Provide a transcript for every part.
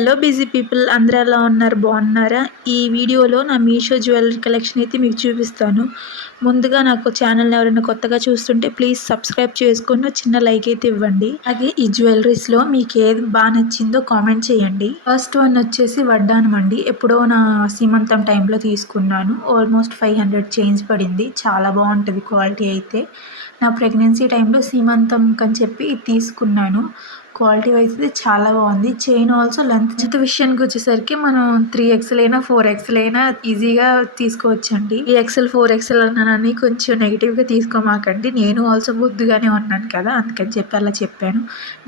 Hello busy people, అందరూ ఎలా ఉన్నారు? బాగున్నారా? ఈ వీడియోలో నా మీషో జ్యువెలరీ కలెక్షన్ అయితే మీకు చూపిస్తాను. ముందుగా నాకు ఛానల్ని ఎవరైనా కొత్తగా చూస్తుంటే ప్లీజ్ సబ్స్క్రైబ్ చేసుకుని చిన్న లైక్ అయితే ఇవ్వండి. అలాగే ఈ జ్యువెలరీస్లో మీకు ఏది బాగా నచ్చిందో కామెంట్ చేయండి. ఫస్ట్ వన్ వచ్చేసి వడ్డానం అండి. ఎప్పుడో నా సీమంతం టైంలో తీసుకున్నాను. ఆల్మోస్ట్ 500 చేంజ్ పడింది. చాలా బాగుంటుంది క్వాలిటీ అయితే. నా ప్రెగ్నెన్సీ టైంలో సీమంతం అని చెప్పి తీసుకున్నాను. క్వాలిటీ వైజ్ అయితే చాలా బాగుంది. చైన్ ఆల్సో లెంత్ విషయానికి వచ్చేసరికి మనం 3XL అయినా 4XL అయినా ఈజీగా తీసుకోవచ్చండి. 3XL 4XL అన్నానని కొంచెం నెగిటివ్గా తీసుకోమాకండి. నేను ఆల్సో బొద్దుగానే ఉన్నాను కదా, అందుకని చెప్పి అలా చెప్పాను.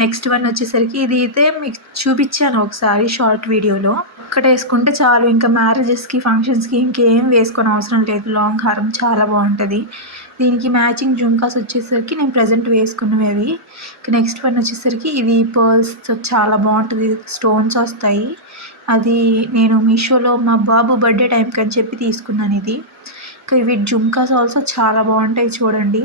నెక్స్ట్ వన్ వచ్చేసరికి ఇది అయితే మీకు చూపించాను ఒకసారి షార్ట్ వీడియోలో. ఒక్కటి వేసుకుంటే చాలు, ఇంకా మ్యారేజెస్కి ఫంక్షన్స్కి ఇంకేం వేసుకొని అవసరం లేదు. లాంగ్ హారం చాలా బాగుంటుంది. దీనికి మ్యాచింగ్ జుంకాస్ వచ్చేసరికి నేను ప్రజెంట్ వేసుకున్నవి. నెక్స్ట్ వన్ వచ్చేసరికి ఇది పర్ల్స్ చాలా బాగుంటుంది. స్టోన్స్ వస్తాయి. అది నేను మీషోలో మా బాబు బర్త్డే టైంకి అని చెప్పి తీసుకున్నాను ఇది. వీటి జుంకాస్ ఆల్సో చాలా బాగుంటాయి చూడండి.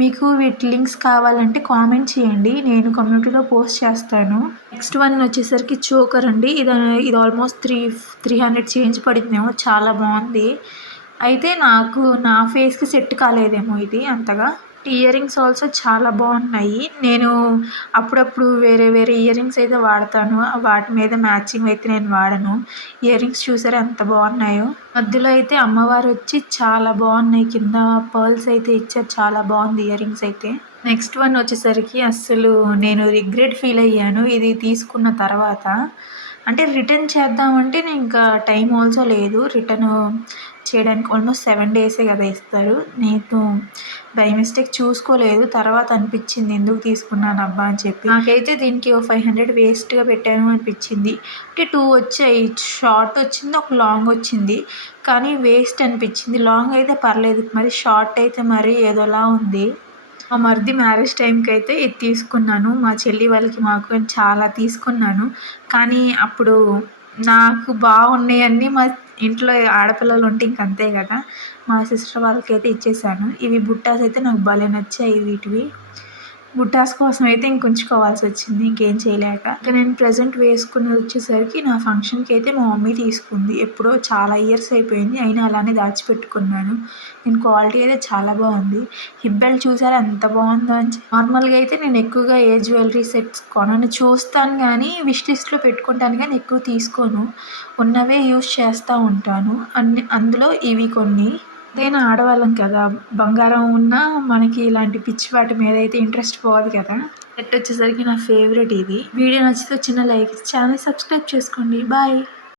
మీకు వీటి లింక్స్ కావాలంటే కామెంట్ చేయండి, నేను కమ్యూనిటీలో పోస్ట్ చేస్తాను. నెక్స్ట్ వన్ వచ్చేసరికి చోకర్ అండి. ఇది ఆల్మోస్ట్ 300 చేంజ్ పడిందేమో. చాలా బాగుంది. అయితే నాకు నా ఫేస్కి సెట్ కాలేదేమో ఇది అంతగా. ఇయర్ రింగ్స్ ఆల్సో చాలా బాగున్నాయి. నేను అప్పుడప్పుడు వేరే వేరే ఇయర్ రింగ్స్ అయితే వాడతాను. వాటి మీద మ్యాచింగ్ అయితే నేను వాడను. ఇయర్ రింగ్స్ చూసారా ఎంత బాగున్నాయో. మధ్యలో అయితే అమ్మవారు వచ్చి చాలా బాగున్నాయి. కింద పర్ల్స్ అయితే ఇచ్చారు. చాలా బాగుంది ఇయర్ రింగ్స్ అయితే. నెక్స్ట్ వన్ వచ్చేసరికి అస్సలు నేను రిగ్రెట్ ఫీల్ అయ్యాను ఇది తీసుకున్న తర్వాత. అంటే రిటర్న్ చేద్దామంటే నేను ఇంకా టైం ఆల్సో లేదు రిటర్న్ చేయడానికి. ఆల్మోస్ట్ 7 డేసే కదా ఇస్తారు. నేను బై మిస్టేక్ చూసుకోలేదు. తర్వాత అనిపించింది ఎందుకు తీసుకున్నాను అబ్బా అని చెప్పి. నాకైతే దీనికి 500 వేస్ట్గా పెట్టాను అనిపించింది. అంటే 2 వచ్చాయి. షార్ట్ వచ్చింది, ఒక లాంగ్ వచ్చింది. కానీ వేస్ట్ అనిపించింది. లాంగ్ అయితే పర్లేదు, మరి షార్ట్ అయితే మరి ఏదోలా ఉంది. మా మరిది మ్యారేజ్ టైంకి అయితే ఇది తీసుకున్నాను. మా చెల్లి వాళ్ళకి మాకు చాలా తీసుకున్నాను. కానీ అప్పుడు నాకు బాగున్నాయన్నీ మా ఇంట్లో ఆడపిల్లలు ఉంటే ఇంక అంతే కదా, మా సిస్టర్ వాళ్ళకైతే ఇచ్చేసాను. ఇవి బుట్టాస్ అయితే నాకు భలే నచ్చాయి. వీటివి బుట్టాస్ కోసం అయితే ఉంచుకోవాల్సి వచ్చింది, ఇంకేం చేయలేక. ఇక నేను ప్రజెంట్ వేసుకున్నది వచ్చేసరికి నా ఫంక్షన్కి అయితే మా మమ్మీ తీసుకుంది. ఎప్పుడో చాలా ఇయర్స్ అయిపోయింది, అయినా అలానే దాచిపెట్టుకున్నాను. దీని క్వాలిటీ అయితే చాలా బాగుంది. హిప్ బెల్ట్ చూసారా ఎంత బాగుందో అని. నార్మల్గా అయితే నేను ఎక్కువగా ఏ జ్యువెలరీ సెట్స్ కొనను, చూస్తాను కానీ విష్ లిస్ట్లో పెట్టుకుంటాను కానీ ఎక్కువ తీసుకోను. ఉన్నవే యూస్ చేస్తూ ఉంటాను. అందులో ఇవి కొన్ని. ఏదైనా ఆడవాళ్ళం కదా, బంగారం ఉన్నా మనకి ఇలాంటి పిచ్చి వాటి మీద అయితే ఇంట్రెస్ట్ పోదు కదా. సెట్ వచ్చేసరికి నా ఫేవరెట్ ఇది. వీడియో నచ్చితే చిన్న లైక్ ఇచ్చి ఛానల్ సబ్స్క్రైబ్ చేసుకోండి. బాయ్.